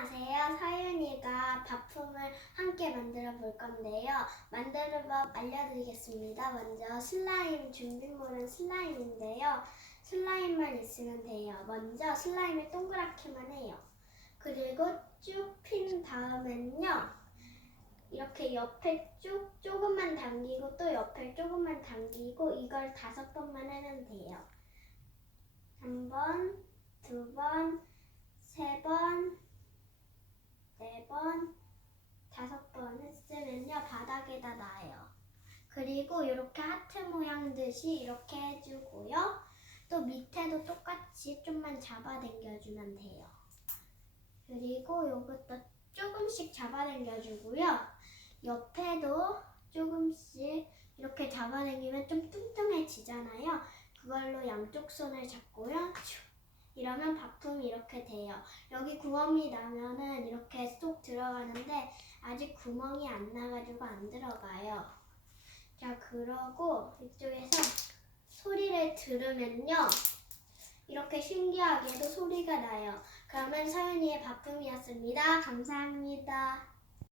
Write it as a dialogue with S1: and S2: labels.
S1: 안녕하세요. 서윤이가 바풍을 함께 만들어 볼 건데요. 만드는 법 알려드리겠습니다. 먼저 슬라임 준비물은 슬라임인데요. 슬라임만 있으면 돼요. 먼저 슬라임을 동그랗게만 해요. 그리고 쭉 핀 다음엔요. 이렇게 옆에 쭉 조금만 당기고 또 옆에 조금만 당기고 이걸 다섯 번만 하면 돼요. 한 번, 두 번, 세 번, 네 번, 다섯 번 했으면요 바닥에다 놔요. 그리고 이렇게 하트 모양 듯이 이렇게 해주고요. 또 밑에도 똑같이 좀만 잡아당겨주면 돼요. 그리고 이것도 조금씩 잡아당겨주고요. 옆에도 조금씩 이렇게 잡아당기면 좀 뚱뚱해지잖아요. 그걸로 양쪽 손을 잡고요. 슉. 이러면 바품이 이렇게 돼요. 여기 구멍이 나면은 이렇게 쏙 들어가는데 아직 구멍이 안 나가지고 안 들어가요. 자, 그러고 이쪽에서 소리를 들으면요. 이렇게 신기하게도 소리가 나요. 그러면 서윤이의 바품이었습니다. 감사합니다.